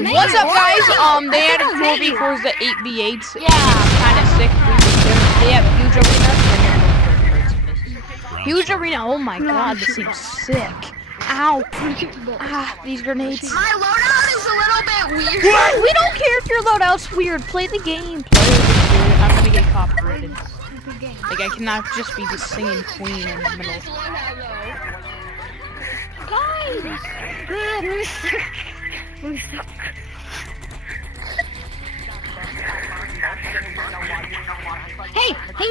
What's up, guys? They had 4v4s at 8v8s. Yeah. Kind of sick. They have huge arena. Huge arena. Oh my god, this seems sick. Ow. Ah, these grenades. My loadout is a little bit weird. We don't care if your loadout's weird. Play the game. Play the game. I'm gonna get copyrighted. Like, I cannot just be just singing Queen in the middle. Guys! Hey, can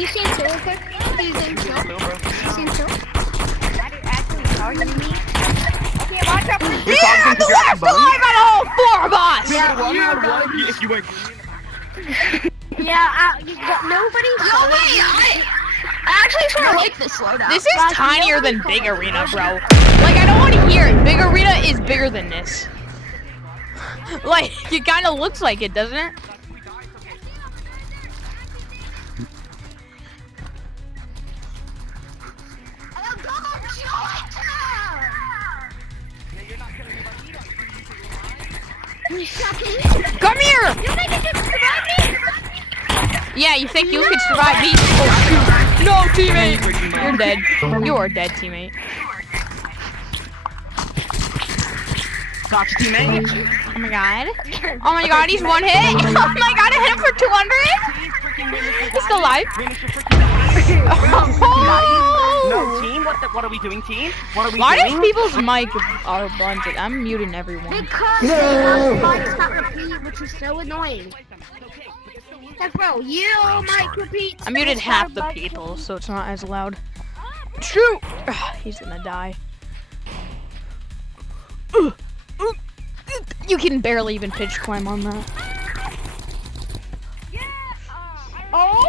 you stand still real quick? Can you stand still? Can you stand still? Actually targeting me? Okay, watch out. Yeah, the left alive at all 4 of us! Yeah, nobody. No way! I actually sort of like this loadout. This is tinier than Big Arena, bro. Like, I don't want to hear it. Big Arena is bigger than this. Like, it kind of looks like it, doesn't it? Come here! You think you can survive me? Yeah, you think you could survive me? Oh, shoot. No, teammate! You're dead. You are dead, teammate. Gotcha, teammate. Oh my god. Oh my god, he's one hit. Oh my god, I hit him for 200. He's still alive. No, team? What are we doing, team? What are we Why doing? does people's mic are blunted? I'm muting everyone. Because they have mics that repeat, which is so annoying. Like, bro, you mic repeat. I muted half the people, so it's not as loud. Shoot! He's gonna die. You can barely even pitch climb on that. Oh,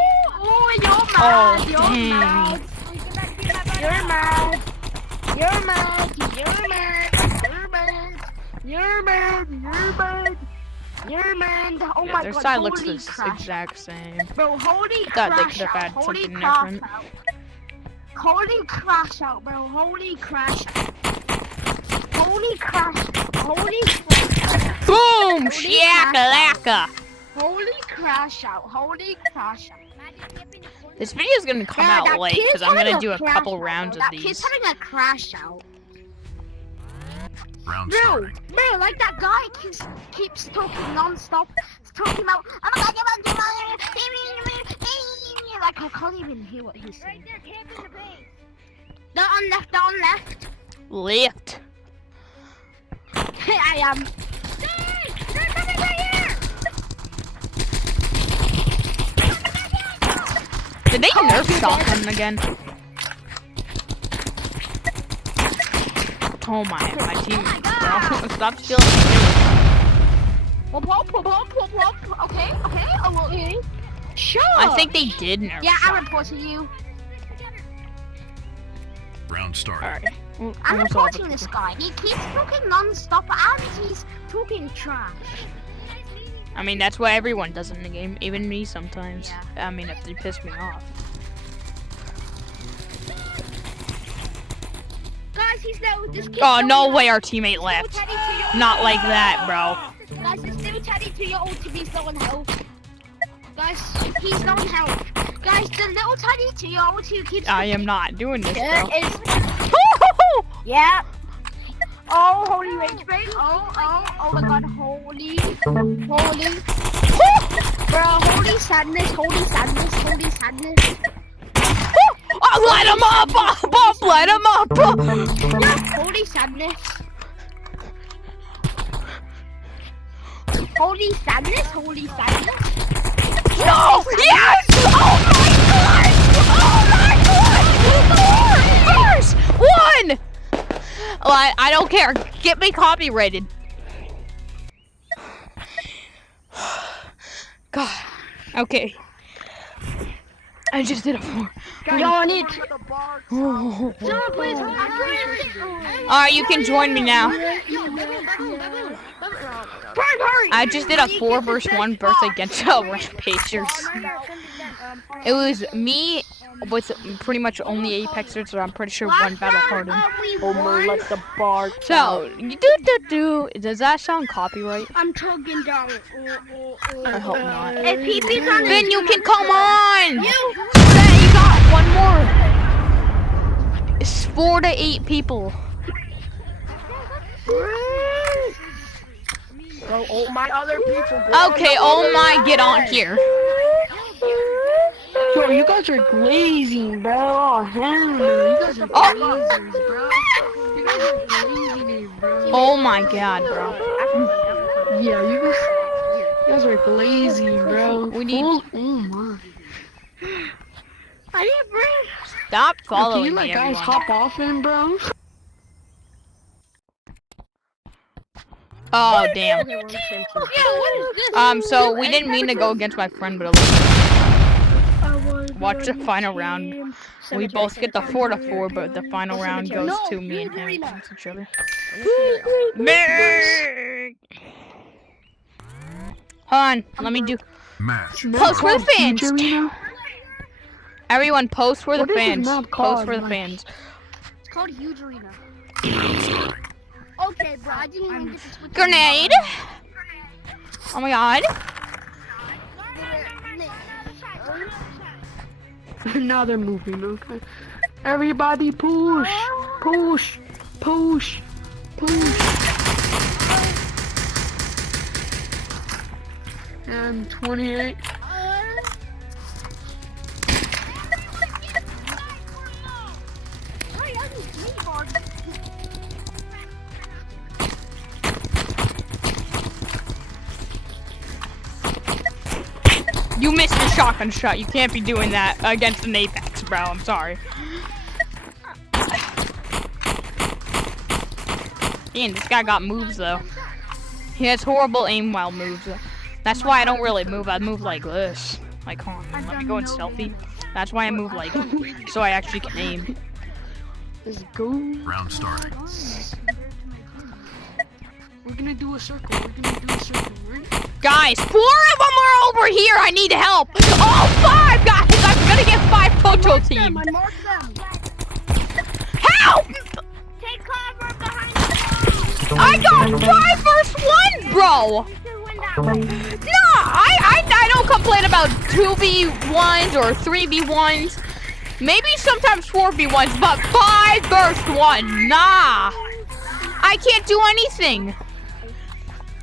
you're mad. You're mad. You're mad. You're mad. You're mad. You're mad. You're mad. You're mad. Oh Yeah, my their god. side looks the Holy crap. exact same. Bro, holy Thought they crash could have out. had Holy something crash different. out. Holy crash out, bro. Holy crash. Holy crash. Holy Boom! Shakalaka! Holy crash out. Holy crash out. This video's gonna come Yeah, out that late kid's because I'm having gonna a do a crash couple out, rounds bro. of That these. kid's having a crash out. Round Bro, started. like that guy keeps talking non-stop. He's talking about, oh my god, like I can't even hear what he's saying. Right there, camp in the base. They're on left, they're on left. Left. I am. They're coming right here! Did they nerf shotgun again? Oh my team. Bro, stop stealing my Whoop. Okay. Oh, okay. Sure. I think they did nerf Yeah, I shotgun. reported you. Round started. Alright. I'm reporting this guy. He keeps talking non-stop and he's talking trash. I mean, that's what everyone does in the game, even me sometimes. Yeah. I mean, if they piss me off. Guys, he's no. This kid. Oh, no way our teammate left. Not like that, bro. Guys, there's still Teddy to your ult to be low on health. Guys, he's low on health. Guys, the little Teddy to your ult who keeps. I am not doing this, There bro. is. Yeah. Oh, holy rage break. Oh my god, holy. Bro, holy sadness. Oh, light him up! Bob, light him up! Holy sadness. Holy sadness. No! Yes! Oh my god! First! One! Well, I don't care. Get me copyrighted. God. Okay. I just did a 4. You're on it. Oh. Someone please. Alright, you can join me now. I just did a 4 versus 1 birth against Rampagers. It was me, with pretty much only Apexers, or I'm pretty sure one Battle Hardened. Let the bar. So, does that sound copyright? I'm chugging down. I hope not. If Pee-Pee's on Then his you can stomach, come on! You. Then you got one more. It's 4 to 8 people. Bro, oh my other people. Okay, oh my, get on here. Bro, you guys are glazing, bro. Oh, hell no. You guys are glazers, bro. You guys are glazing it, bro. Oh my god, bro. Yeah, you guys are glazing, bro. We need- Oh my. I need bread. Stop Can following you me, let guys everyone. hop off in, bro? Oh, damn. Yeah, what is this? So we didn't mean to go against my friend, but watch the final round. We both get the 4 to 4, but the final round goes to me and him against each other. Hold on, let me do. Match. Post for the fans. Future Arena? Everyone, post for the What is this fans. map Post called, for the Mike? fans. It's called Huge Arena. Round starting. Okay, bro, I didn't even get to switch. Grenade. Oh my god. Now they're moving, okay. Everybody push! Push! Push! Push! And 28. You missed a shotgun shot. You can't be doing that against an Apex, bro. I'm sorry. Damn, this guy got moves though. He has horrible aim while moves. That's why I don't really move. I move like this. Like, hold on, let me go in selfie. That's why I move like, so I actually can aim. Let's go. Round starting. We're gonna do a circle. We're gonna do a circle, right? Guys, 4 of them are over here. I need help. All 5 guys. I'm gonna get 5 total team. I marked them. Help! Take cover behind the I got 5 versus 1, bro. No, I don't complain about 2v1s or 3v1s. Maybe sometimes 4v1s, but 5 versus 1. Nah. I can't do anything.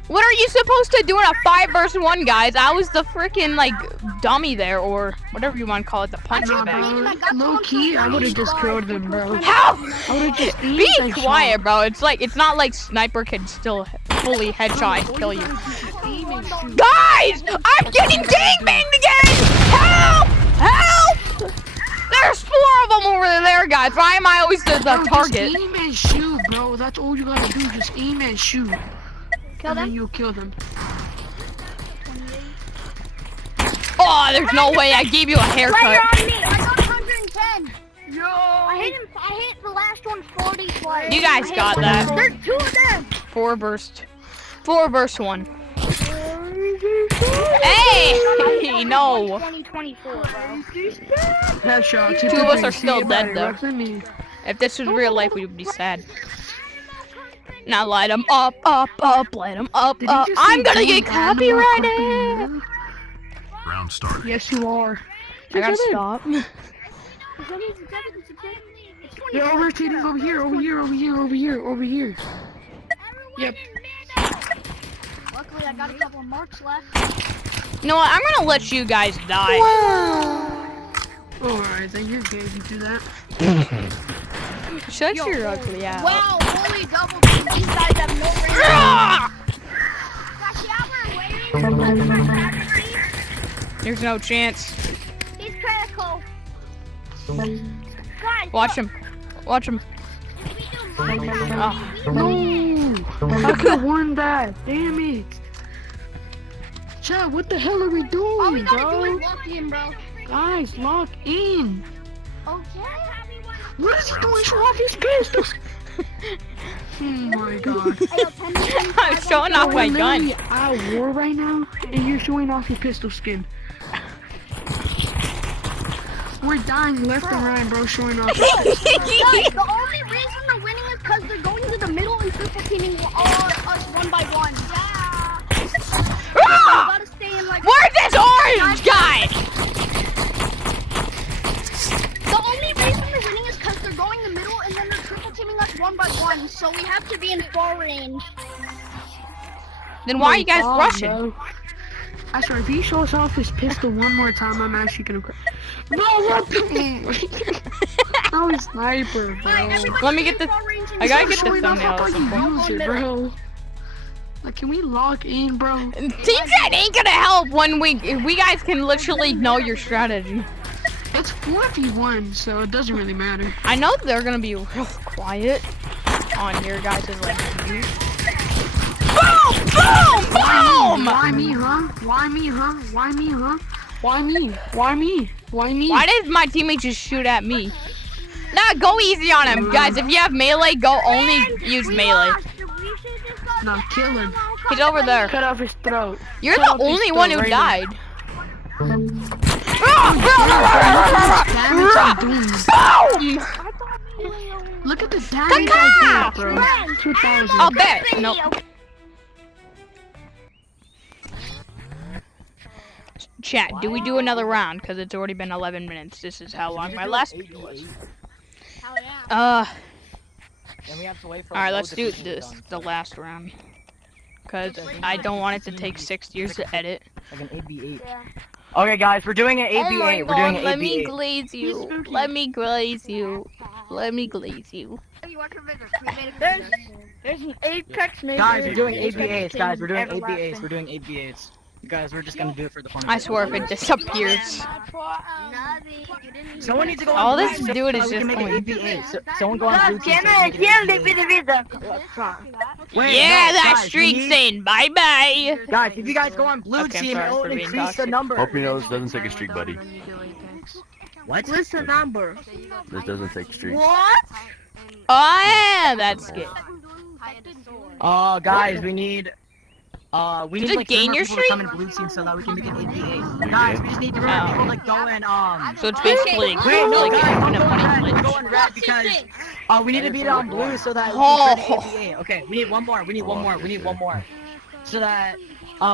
What are you supposed to do in a 5 versus 1, guys? I was the freaking like dummy there, or whatever you want to call it, the punching bag. Low key, I would've just killed them, bro. How? I would've just Be aimed and quiet, shot. bro. It's not like Sniper can still fully headshot and kill you. Aim and shoot. Guys, I'm getting gangbanged again! Help! Help! There's 4 of them over there, guys. Why am I always the Bro, target? Just aim and shoot, bro. That's all you gotta do. Just aim and shoot. Kill And then them. you kill them. Oh, there's no way I gave you a Player haircut. on me. I got 110. Yo. I hit the last one 40 twice. You guys got that. There's 2 of them. 4 versus 1. Hey! No. 2024, bro. Headshot. 2 of us are still dead, though. If this was real life, we would be sad. Now light them up, light them up. I'm gonna get copyrighted. Round starting. Yes, you are. I gotta stop. They're overtaking over here, over here, over here, over here, over here. Yep. Luckily, I got a couple of marks left. You know what? I'm gonna let you guys die. Alright, then you're good if you do that. Shut your ugly ass. Wow, holy double team. These guys have no range. Ah! Gosh, There's no chance. he's critical. Guys, Watch him. Watch him. if we do Minecraft, Oh. No! I could've won that. Damn it. Chat, what the hell are we doing, all we gotta do bro? is lock in, bro. Guys, lock in. Okay. What is he doing? Show off his pistols. Oh my god. I'm showing off my We're gun. literally at war right now, and you're showing off your pistol skin. We're dying left and right, bro, showing off. Guys, the only reason they're winning is because they're going to the middle and triple teaming us one by one. Yeah. Ah! Gotta stay in like. Where's this orange guy? The only reason they're winning is because they're going the middle and then they're triple teaming us one by one. So we have to be in far range. Then why are you guys Oh, rushing? bro. I swear, if he shows off his pistol one more time, I'm actually gonna cry. No, what the? I was sniper, bro. Alright, everybody Let me stay get in the- far range and I gotta start get the showing off thumbnail how at you some point. use Use it, bro. Like, can we lock in, bro? Team chat ain't gonna help when we guys can literally know your strategy. It's 4v1, so it doesn't really matter. I know they're gonna be real quiet on your guys' like views. Boom! Boom! Boom! Why me, huh? Why me, huh? Why me, huh? Why me? Why me? Why me? Why did my teammate just shoot at me? Nah, go easy on him, guys. If you have melee, go only use melee. No, kill him. He's over there. Cut off his throat. You're Cut off the his only throat one who right died. Damage I'm doing. Boom! Look at the damage I did, bro. 2,000. I'll bet. Nope. Chat, do we do another round? Because it's already been 11 minutes. This is how long my last video was. And we have to wait for Alright, let's do this, the last round. Because I don't want it to take 6 years to edit. like an 8v8. Okay, guys, we're doing an 8v8. We're doing an 8v8. Let me glaze you. Let me glaze you. Let me glaze you. There's an Apex maybe. Guys, we're doing 8v8s. Guys, we're doing 8v8s. We're doing 8v8s. Guys, we're just gonna do it for the fun of it. I swear if it disappears. Someone needs to go All on this blue do it so is we can just make going. an 8v8. So, someone go on blue team so we can make an 8v8. Wait, Yeah, no, that guys, we streak's need- saying bye bye. Guys, if you guys go on blue Okay, team, sorry it will for being increase the toxic. number. Hope you know this doesn't take a streak, buddy. What? What's the number? This doesn't take a streak. What? Oh yeah, that's good. Guys, we need we Does need it like gain 10 more your people to come in streak? blue team so that we can make an 8v8. Guys, we just need 3 more people to go and So it's basically Wait, no, like guys, in a don't go on money red, glitch. go on red because we need to beat it on blue so that we Oh. can create an 8v8. Okay, we need one more. We need one more. We need one more. So that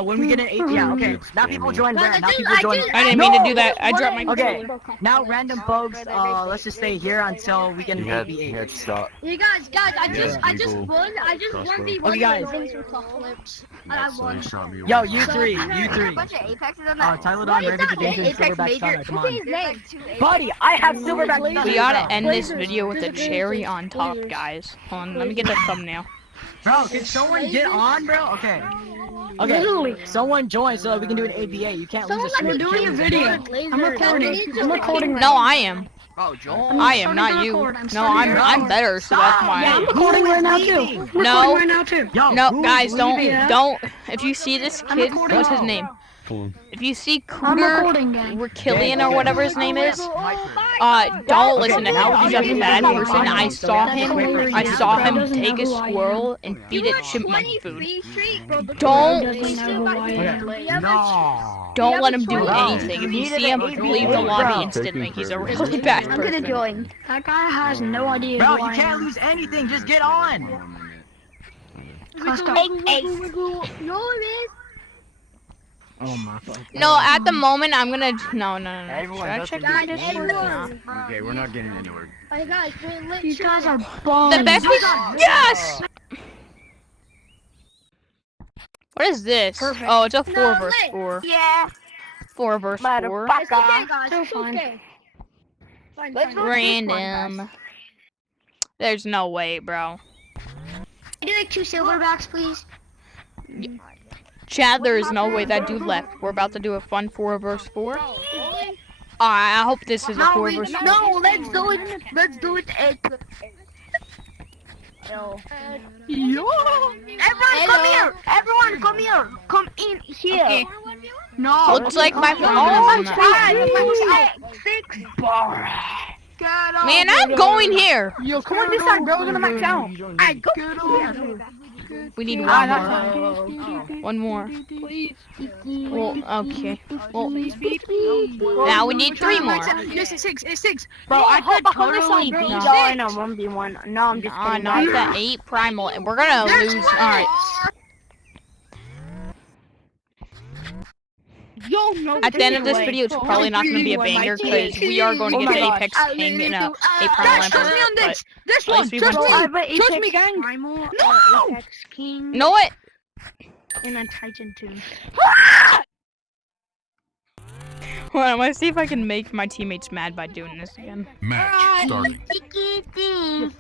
when we get an 8, yeah, okay. Now people join red. Now people join. I didn't mean to do that. I dropped my. Okay, now random folks, let's just stay here until we get an He had 8v8. to stop. You guys, I just people. won. I just Crossbow. 1v1 Okay, guys. things with flips. And I won. Shot me Yo, once. you three. Tyler Don, Raven, Danger, Silverback, Stunner, come on. Buddy, I have Silverback, Stunner. We gotta end this video with a cherry on top, guys. Hold on, let me get the thumbnail. Bro, can someone get on, bro? Okay. Okay, someone join so that we can do an 8v8. You can't lose a Someone streak. doing a video. I'm recording. I'm recording right No, now. I am. Oh, join. I am, starting not to you. record. I'm No, starting to I'm record. better, so that's why. Yeah, I'm I am. recording Who is right now leaving? too. No. Recording right now too. Yo, No, who's guys, leaving? don't. If you see this I'm kid, recording. what's his name? Cool. If you see I'm Cooter recording, gang. or Killian or whatever his name is, don't Okay, listen to now him. He's we a need bad to person. find I him. saw So we him. have to wait for I him. saw Bro him doesn't take know a who I squirrel and feed it chipmunk food. Bro Don't doesn't know who I am. No. don't let him do Bro, anything. If you see him, leave the lobby instantly. He's a really bad person. join. That guy has no idea Bro, who you I can't am. lose anything. Just get on. Class stop. No, it is. Oh my fuck. No, at the moment I'm gonna no. Should Everyone I does check this. my Discord? No. Okay, we're not getting anywhere. Hey guys, let's These guys are bums. The best was yes. What is this? Perfect. Oh, it's a 4 No, versus wait. 4. Yeah. 4 versus 4. It's okay, guys. So It's fine. okay. Fine, Let's fine. Random. There's no way, bro. Do like 2 silverbacks, please. Chad, there is no way that dude left. We're about to do a fun 4 versus 4. I hope this is a 4 versus 4. No, let's do it. Let's do it. Everyone come here. Everyone come here. Come in here. No. Looks like my phone is in that. 6. Man, I'm going here. Yo, come on this side, bro. We're gonna max out. I go. We need Ah, one that's more. fine. One more. Please. Well, okay. Well, Well, now we need 3 more. Yes, it's 6. It's 6. Bro, I could totally bro. beat No. Y'all in a 1v1. No, I'm just Nah, kidding. not the 8 primal. And we're gonna lose. Alright. Yo, no. At the end of this video, it's probably not gonna be a banger because we are going to get the Apex King in a primal Guys, trust me on Emperor. this. This at one, least we trust won. me. Trust me, gang. Primal, No! Apex King, Know what? and a Titan 2. Hold on, I'm gonna see if I can make my teammates mad by doing this again. Match starting.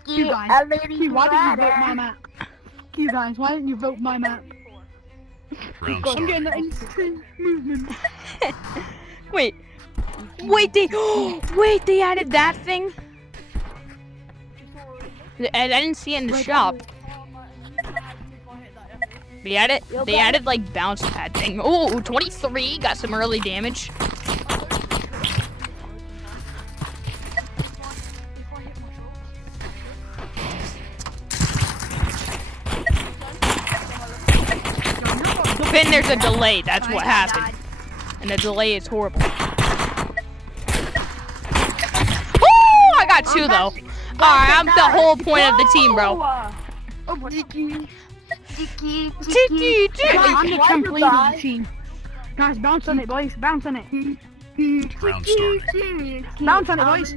You guys, why didn't you vote my map? You guys, why didn't you vote my map? Round I'm getting starting. that instant movement. Wait, they added that thing. I didn't see it in the shop. They added like bounce pad thing. Oh, 23 got some early damage. Then there's a delay. That's what happened, and the delay is horrible. Oh, I got 2 though. Alright, I'm the whole point of the team, bro. Tiki, I'm the complete of the team. Guys, bounce on it, boys. Bounce on it. Round starting. Bounce on it, boys.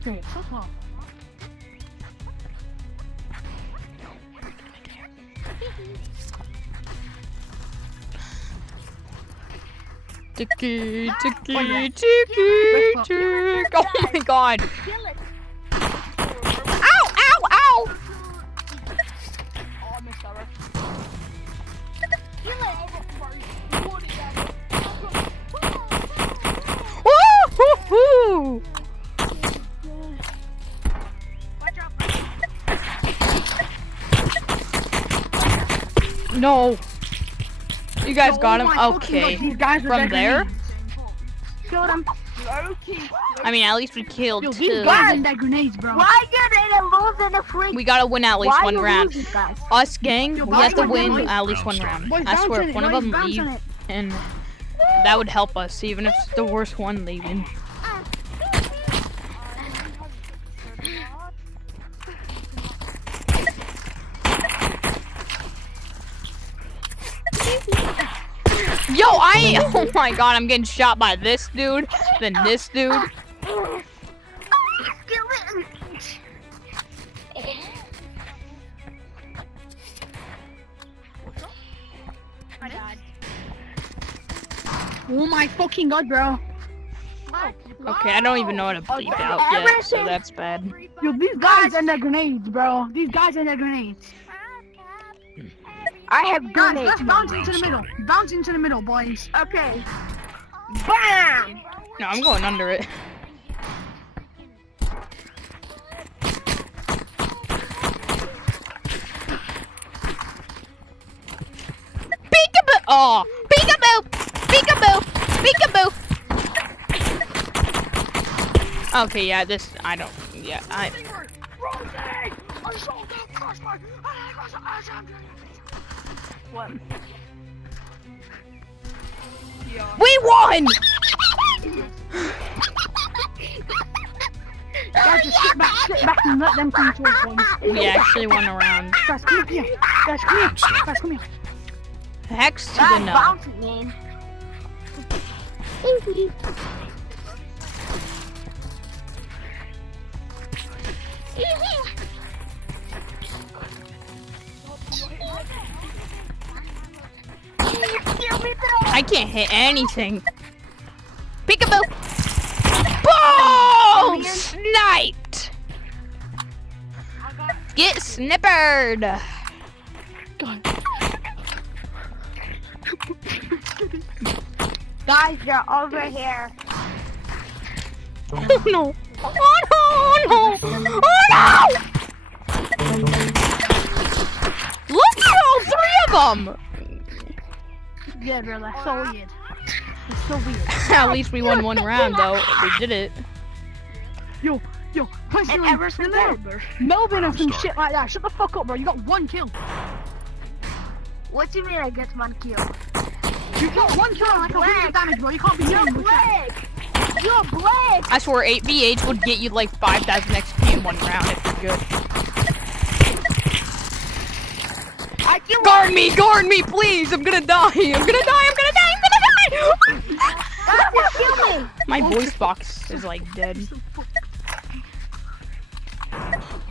Okay, fuck off. Tiki. Oh my god. Ow! Woo-hoo-hoo! No. You guys got him? Okay. These guys are From dead there? grenades. Killed him. I mean, at least we killed Yo, these 2. guys are dead grenades, bro. Why you didn't lose in the freak? We gotta win at least Why 1 you round. losing, guys? Us, gang, Yo, we have to boys, win boys. at least 1 round. Boys, I bounce swear, on if it, one of boys, them bounce on leave, it. and that would help us, even if it's the worst one leaving. Yo, oh my god, I'm getting shot by this dude, then this dude. Oh my fucking god, bro. Okay, I don't even know how to bleep out yet, so that's bad. Yo, these guys are dead grenades, bro. These guys are dead grenades. I have Guys, grenades. let's bounce into the middle. Bounce into the middle, boys. Okay. Bam! No, I'm going under it. Peekaboo! Oh, peekaboo! Peekaboo! Peekaboo! Okay, yeah, I don't, What? we won! Guys, just sit back and let them come to us, boys. We actually won a round. Guys, come here. Guys, come here. Guys, come here. Hex to the Guys, no. bounce it, man. I can't hit anything. Peekaboo! Boom! Sniped! Get snippered! Guys, you're over here. Oh no! Oh no! Oh no! Oh no! Look at all 3 of them! Yeah, bro, that's so weird. It's so weird. At least we won 1 round though. We did it. Yo, Yo, push And you ever since Melvin or some Round shit like that. Shut the fuck up, bro. You got 1 kill. What do you mean I get 1 kill? You got 1 kill like 100 damage, bro. You can't be You're doing this. black! You're black! I swear 8v8 would get you like 5,000 XP in 1 round if you're good. I kill Guard me, please! I'm gonna die! I'm gonna die! Just kill me! My voice box is like dead.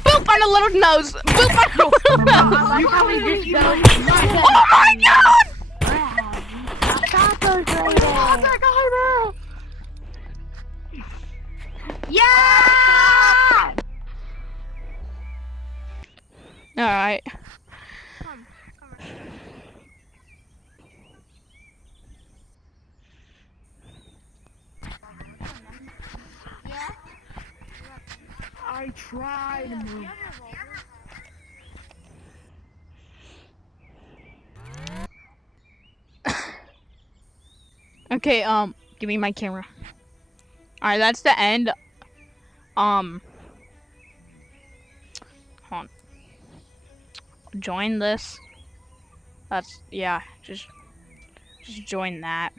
Boop on the little nose! Boop on the little nose! You probably get those. Oh my god! Yeah! Alright. I tried, man. Okay, give me my camera. Alright, that's the end. Hold on. Join this. That's, yeah, just join that.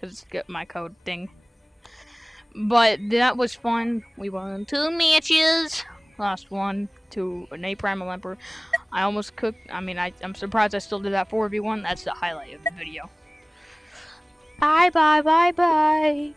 Cause get my code thing. But that was fun. We won 2 matches. Lost 1 to an A Primal Emperor. I almost cooked. I mean, I'm surprised I still did that 4v1. That's the highlight of the video. Bye, bye, bye, bye.